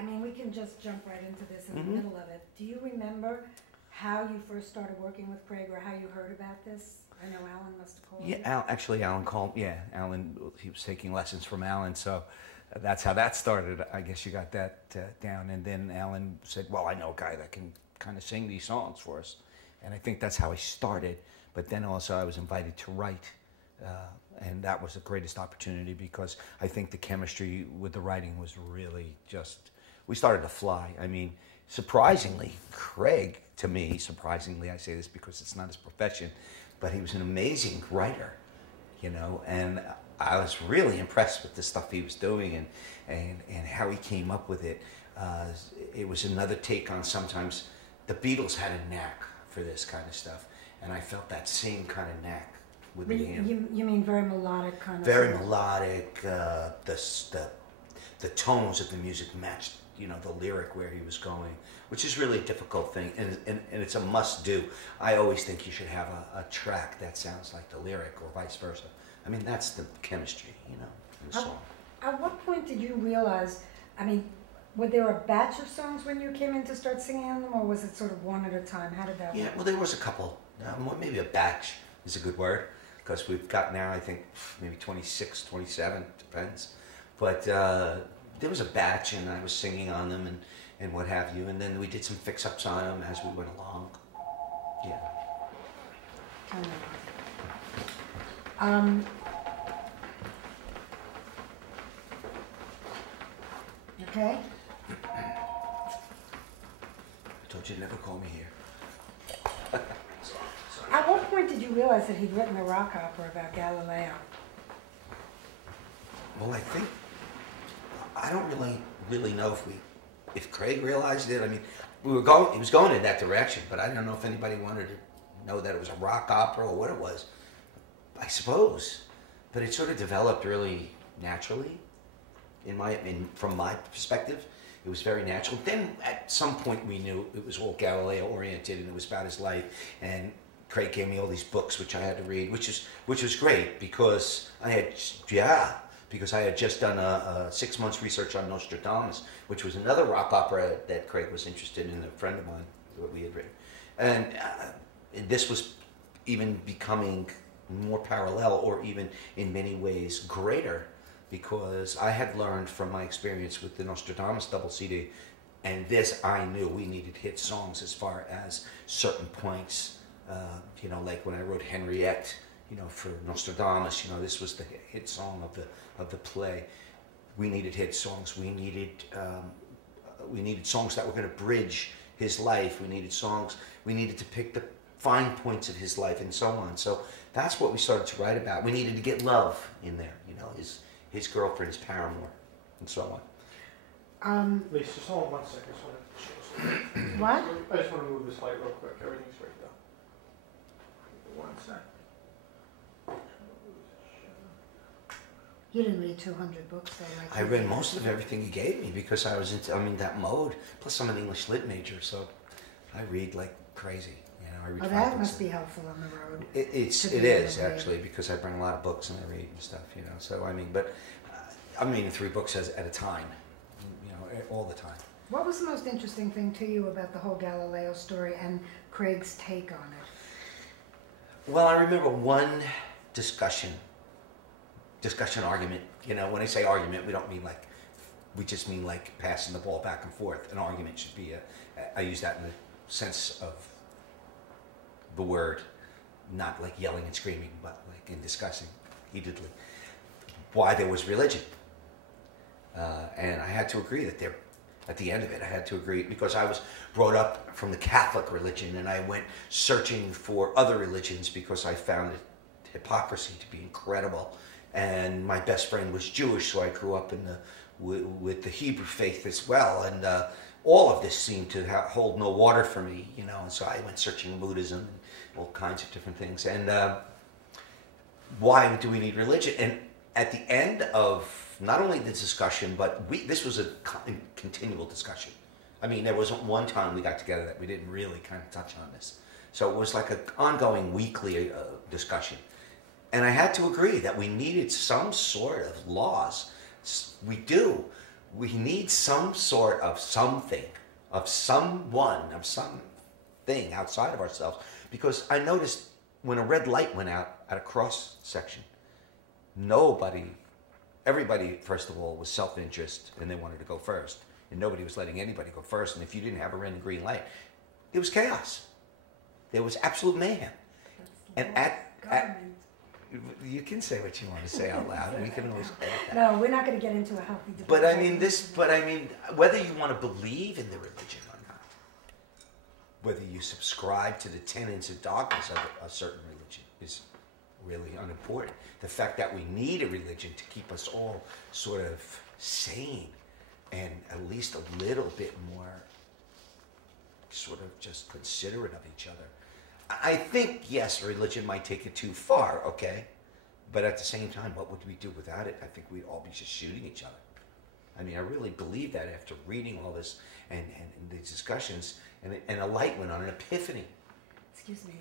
I mean, we can just jump right into this in the middle of it. Do you remember how you first started working with Craig, or how you heard about this? I know Alan must have called you. Actually, Alan called. Yeah, Alan. He was taking lessons from Alan, so that's how that started. I guess you got that down, and then Alan said, "Well, I know a guy that can kind of sing these songs for us," and I think that's how I started. But then also I was invited to write, and that was the greatest opportunity because I think the chemistry with the writing was really just. We started to fly. I mean, surprisingly, Craig, to me, surprisingly, I say this because it's not his profession, but he was an amazing writer, you know, and I was really impressed with the stuff he was doing and how he came up with it. It was another take on sometimes the Beatles had a knack for this kind of stuff, and I felt that same kind of knack with him. You mean very melodic kind of Very melodic, the tones of the music matched, you know, the lyric where he was going, which is really a difficult thing, and it's a must-do. I always think you should have a track that sounds like the lyric or vice versa. I mean, that's the chemistry, you know, in the song. At what point did you realize, I mean, were there a batch of songs when you came in to start singing on them, or was it sort of one at a time? How did that work? Yeah, well, there was a couple. Maybe a batch is a good word, because we've got now, I think, maybe 26, 27, depends. But there was a batch, and I was singing on them and what have you, and then we did some fix-ups on them as we went along. Yeah. Okay. I told you to never call me here. At what point did you realize that he'd written a rock opera about Galileo? Well, I don't really know if Craig realized it. I mean, he was going in that direction, but I don't know if anybody wanted to know that it was a rock opera or what it was. I suppose, but it sort of developed really naturally. From my perspective, it was very natural. Then at some point we knew it was all Galileo oriented and it was about his life. And Craig gave me all these books which I had to read, which was great because I had just done a 6 months research on Nostradamus, which was another rock opera that Craig was interested in, a friend of mine, what we had written. And this was even becoming more parallel, or even in many ways greater, because I had learned from my experience with the Nostradamus double CD, and this I knew we needed hit songs as far as certain points, you know, like when I wrote Henriette, you know, for Nostradamus, you know, this was the hit song of the play. We needed hit songs. We needed songs that were going to bridge his life. We needed songs. We needed to pick the fine points of his life and so on. So that's what we started to write about. We needed to get love in there, you know, his girlfriend, his paramour, and so on. Lisa, just hold on 1 second. I just want to show something. What? I just want to move this light real quick. Everything's right though. 1 sec. You didn't read 200 books, though. Like I read most of everything he gave me because I was in that mode. Plus, I'm an English lit major, so I read like crazy. You know, I read. Oh, that must be helpful on the road. It is actually, because I bring a lot of books and I read and stuff. You know, so I mean, but I'm reading 3 books at a time. You know, all the time. What was the most interesting thing to you about the whole Galileo story and Craig's take on it? Well, I remember one argument. You know, when I say argument, we just mean like passing the ball back and forth. An argument should be I use that in the sense of the word, not like yelling and screaming, but like in discussing heatedly why there was religion. And I had to agree that at the end of it, I had to agree, because I was brought up from the Catholic religion and I went searching for other religions because I found hypocrisy to be incredible. And my best friend was Jewish, so I grew up with the Hebrew faith as well. And all of this seemed to hold no water for me, you know. And so I went searching Buddhism and all kinds of different things. And why do we need religion? And at the end of not only the discussion, but this was a continual discussion. I mean, there wasn't one time we got together that we didn't really kind of touch on this. So it was like an ongoing weekly discussion. And I had to agree that we needed some sort of laws. We do, we need some sort of something, of someone, of something outside of ourselves. Because I noticed when a red light went out at a cross section, everybody, first of all, was self-interest and they wanted to go first. And nobody was letting anybody go first. And if you didn't have a red and green light, it was chaos. There was absolute mayhem. And you can say what you want to say out loud, and we can always edit that. No, we're not going to get into a healthy debate. But I mean, whether you want to believe in the religion or not, whether you subscribe to the tenets and dogmas of a certain religion is really unimportant. The fact that we need a religion to keep us all sort of sane and at least a little bit more sort of just considerate of each other. I think, yes, religion might take it too far, okay? But at the same time, what would we do without it? I think we'd all be just shooting each other. I mean, I really believe that after reading all this and these discussions, and a light went on, an epiphany. Excuse me,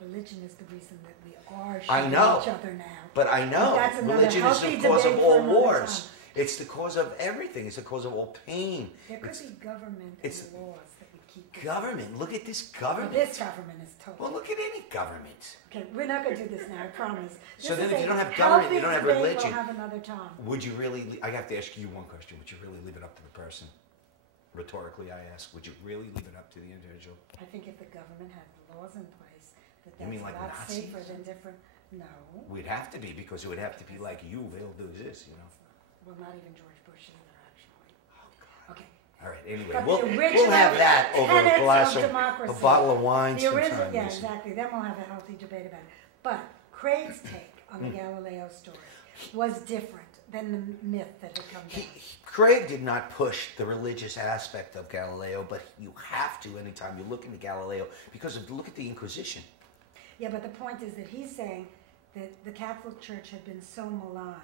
religion is the reason that we are I shooting know, each other now. But I know, That's another religion is healthy the cause of debate all for another wars. time. It's the cause of everything. It's the cause of all pain. There could be government and laws that would keep this. Government. Look at this Well, government. this government is totally. Well, look at any government. Okay, we're not going to do this now, I promise. So This then is if you a don't have government, you healthy don't have debate, religion. We'll have another time. Would you really, I have to ask you one question. Would you really leave it up to the person? Rhetorically, I ask, would you really leave it up to the individual? I think if the government had laws in place, You that that's mean a like lot Nazis? safer than different. No. We'd have to be, because it would have to be like you will do this, you know? Well, not even George Bush either, actually. Oh, God. Okay. All right, anyway, But we'll the original have that over a tenets glass of of, democracy. a bottle of wine The original, sometime. yeah, Lisa. exactly. Then we'll have a healthy debate about it. But Craig's take on the Galileo story was different than the myth that had come down. Craig did not push the religious aspect of Galileo, but you have to anytime you look into Galileo, because look at the Inquisition. Yeah, but the point is that he's saying that the Catholic Church had been so maligned,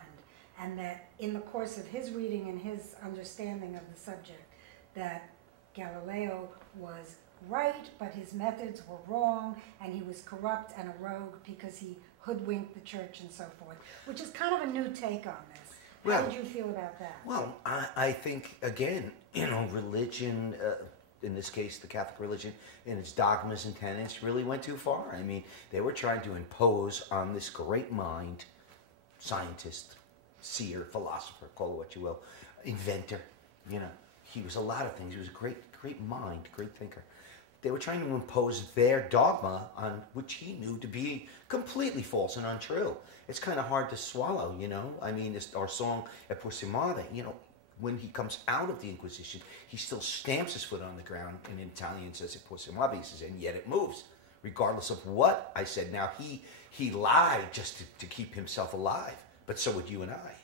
and that in the course of his reading and his understanding of the subject, that Galileo was right, but his methods were wrong, and he was corrupt and a rogue because he hoodwinked the church and so forth, which is kind of a new take on this. How Well- did you feel about that? Well, I think, again, religion, in this case, the Catholic religion, in its dogmas and tenets, really went too far. I mean, they were trying to impose on this great mind, scientist, seer, philosopher, call it what you will, inventor, he was a lot of things. He was a great mind, great thinker. They were trying to impose their dogma on which he knew to be completely false and untrue. It's kind of hard to swallow, I mean, our song, E Possiamo, when he comes out of the Inquisition, he still stamps his foot on the ground, and in Italian says, E Possiamo, he says, and yet it moves, regardless of what I said. Now, he lied just to keep himself alive, but so would you and I.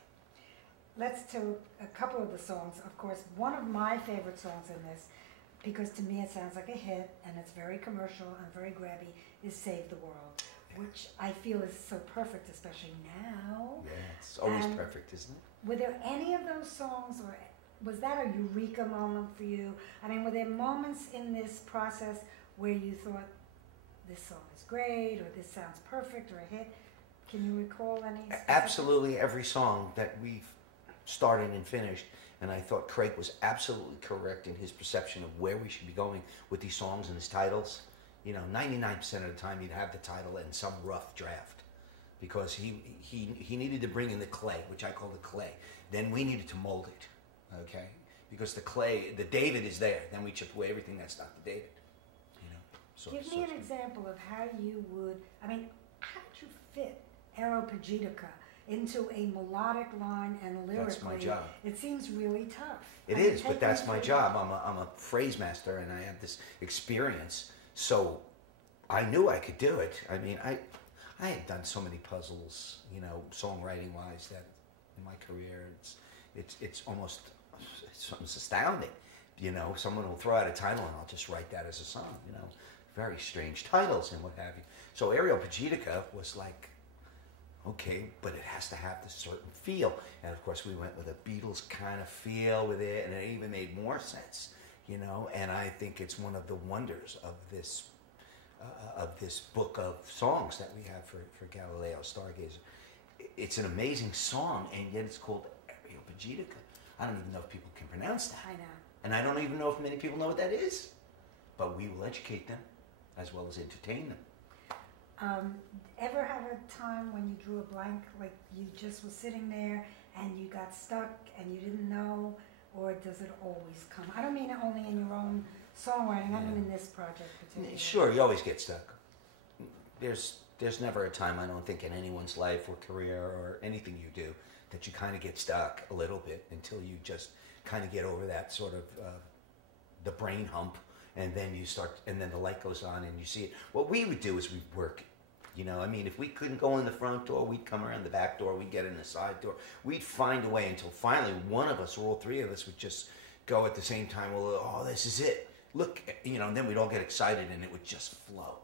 Let's to a couple of the songs. Of course, one of my favorite songs in this, because to me it sounds like a hit, and it's very commercial and very grabby, is Save the World, which I feel is so perfect, especially now. Yeah, it's always And perfect, isn't it? Were there any of those songs, or was that a eureka moment for you? I mean, were there moments in this process where you thought, this song is great, or this sounds perfect, or a hit? Can you recall any specifics? Absolutely every song that we've started and finished, and I thought Craig was absolutely correct in his perception of where we should be going with these songs and his titles. 99% of the time he'd have the title in some rough draft, because he needed to bring in the clay, which I call the clay. Then we needed to mold it, okay? Because the clay, the David is there. Then we chip away everything that's not the David. Give me an example of how you would, how did you fit Aeropagitica into a melodic line and lyrically? That's my job. It seems really tough. It is, but that's my job. I'm a phrase master, and I have this experience. So I knew I could do it. I mean, I had done so many puzzles, songwriting wise, that in my career it's almost astounding. Someone will throw out a title and I'll just write that as a song. Very strange titles and what have you. So Aeropagitica was like, okay, but it has to have this certain feel. And of course we went with a Beatles kind of feel with it, and it even made more sense, and I think it's one of the wonders of this book of songs that we have for Galileo, Stargazer. It's an amazing song, and yet it's called Aeropagitica, I don't even know if people can pronounce that. I know. And I don't even know if many people know what that is. But we will educate them as well as entertain them. Ever have a time when you drew a blank, like you just was sitting there and you got stuck and you didn't know, or does it always come? I don't mean only in your own songwriting, I mean in this project particularly. Sure, you always get stuck. There's never a time, I don't think, in anyone's life or career or anything you do that you kind of get stuck a little bit until you just kind of get over that sort of the brain hump, and then you start, and then the light goes on and you see it. What we would do is we'd work it. You know, I mean, if we couldn't go in the front door, we'd come around the back door, we'd get in the side door. We'd find a way until finally one of us or all three of us would just go at the same time. Well, oh, this is it. Look, you know, and then we'd all get excited and it would just flow.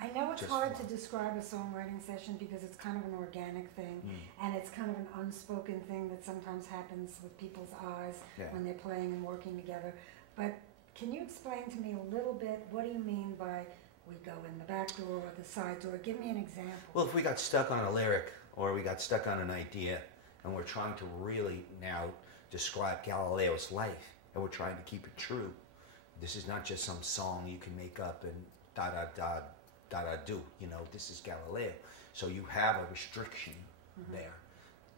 I know it's Just hard flow. to describe a songwriting session because it's kind of an organic thing, and it's kind of an unspoken thing that sometimes happens with people's eyes when they're playing and working together. But can you explain to me a little bit, what do you mean by we go in the back door or the side door? Give me an example. Well, if we got stuck on a lyric or we got stuck on an idea and we're trying to really now describe Galileo's life and we're trying to keep it true, this is not just some song you can make up and da-da-da-da-da-do. You know, this is Galileo. So you have a restriction there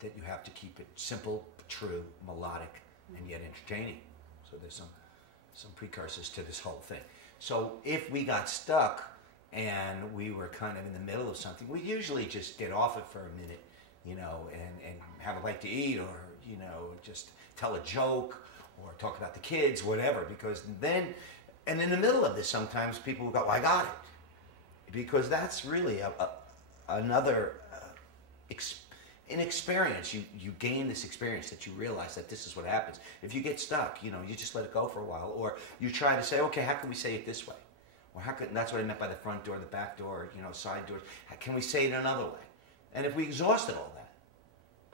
that you have to keep it simple, true, melodic, and yet entertaining. So there's some precursors to this whole thing. So if we got stuck and we were kind of in the middle of something, we usually just get off it for a minute, you know, and have a bite to eat, or, you know, just tell a joke or talk about the kids, whatever, because then, and in the middle of this, sometimes people go, well, I got it. Because that's really another an experience. You gain this experience that you realize that this is what happens. If you get stuck, you know, you just let it go for a while, or you try to say, okay, how can we say it this way? Or how could, and that's what I meant by the front door, the back door, you know, side doors. How can we say it another way? And if we exhausted all that,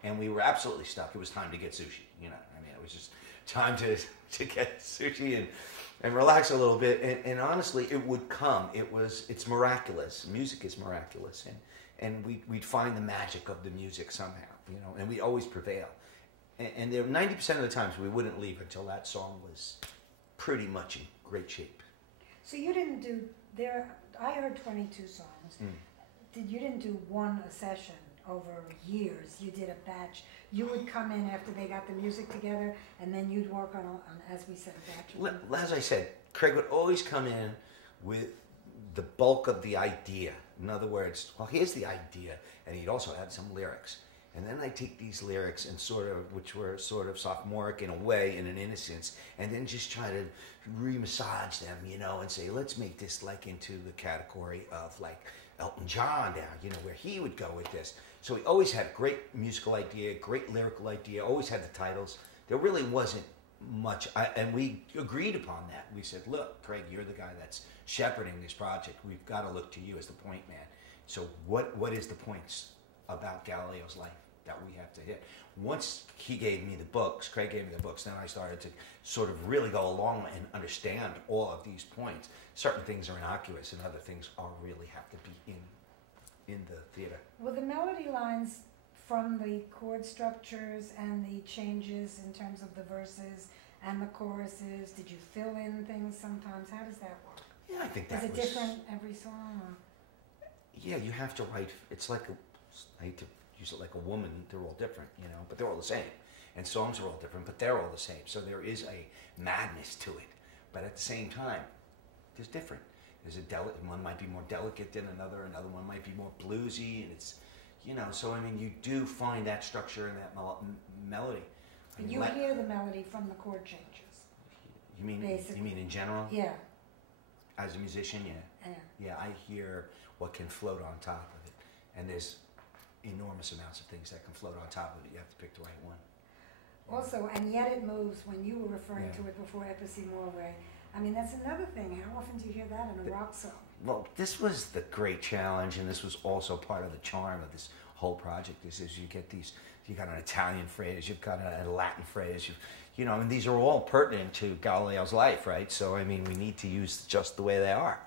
and we were absolutely stuck, it was time to get sushi. You know, I mean, it was just time to get sushi and relax a little bit. And honestly, it would come. It's miraculous. Music is miraculous, and we'd find the magic of the music somehow, you know, and we always prevail. And there 90% of the times we wouldn't leave until that song was pretty much in great shape. So you didn't do there. I heard 22 songs. You didn't do one a session over years. You did a batch. You would come in after they got the music together, and then you'd work on as we said, a batch. As I said, Craig would always come in with the bulk of the idea. In other words, well, here's the idea, and he'd also add some lyrics. And then I'd take these lyrics and which were sort of sophomoric in a way, in an innocence, and then just try to re-massage them, you know, and say, let's make this like into the category of like Elton John now, you know, where he would go with this. So he always had a great musical idea, great lyrical idea, always had the titles. There really wasn't much, and we agreed upon that. We said, look, Craig, you're the guy that's shepherding this project. We've got to look to you as the point man. So what is the points about Galileo's life that we have to hit? Once he gave me the books, Craig gave me the books, then I started to sort of really go along and understand all of these points. Certain things are innocuous and other things really have to be in the theater. Well, the melody lines from the chord structures and the changes in terms of the verses and the choruses, did you fill in things sometimes? How does that work? Yeah, I think that was... Is it different every song? Or? Yeah, you have to write, it's like, I hate to use it like a woman, they're all different, you know, but they're all the same. And songs are all different, but they're all the same. So there is a madness to it. But at the same time, there's different. There's one might be more delicate than another one might be more bluesy, and it's, you know, so I mean, you do find that structure and that melody. But you hear the melody from the chord changes. You mean in general? Yeah. As a musician, yeah. Yeah, I hear what can float on top of it. And there's enormous amounts of things that can float on top of it. You have to pick the right one. Also, and yet it moves, when you were referring to it before Epicee Norway. I mean, that's another thing. How often do you hear that in a rock song? Well, this was the great challenge, and this was also part of the charm of this whole project, is you get these, you got an Italian phrase, you've got a Latin phrase, you know, and these are all pertinent to Galileo's life, right? So, I mean, we need to use just the way they are.